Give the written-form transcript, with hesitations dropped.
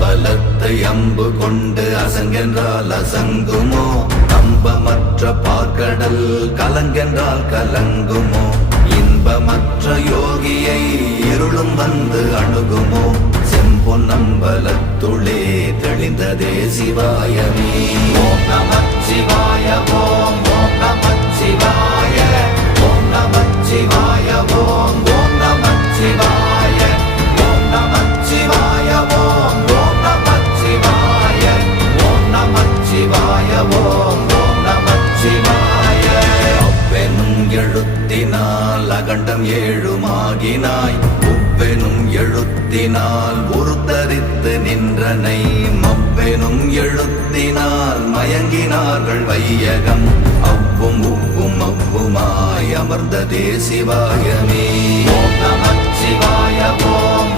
அம்பலத்தை அம்பு கொண்டு அசங்கென்றால் அசங்குமோ? நம்பமற்ற பார்க்கடல் கலங்கென்றால் கலங்குமோ? இன்பமற்ற யோகியை இருளும் வந்து அணுகுமோ? செம்பொன்னம்பலத்துளே தெளிந்ததே சிவாயமே. ஓம் நமச்சிவாய ஓம் ஓம் நமச்சிவாய ஓம் நமச்சிவாய ஓம் ஓம் நமச்சிவாய ஓம் நமச்சிவாய ஓம் ஓம் நமச்சிவாய ஓம் நமச்சிவாய ஓம் ஓம் நமச்சிவாய. அவ்வெனும் எழுத்தினால் அகண்டம் ஏழுமாகினாய், உவ்வெனும் எழுத்தினால் உருத்தரித்து நின்றனை, மவ்வெனும் எழுத்தினால் மயங்கினார்கள் வையகம். அவ்வும் உவ்வும் அவ்வுமாய் அமர்ந்ததே சிவாயமே. ஓம் நமச்சிவாய ஓம்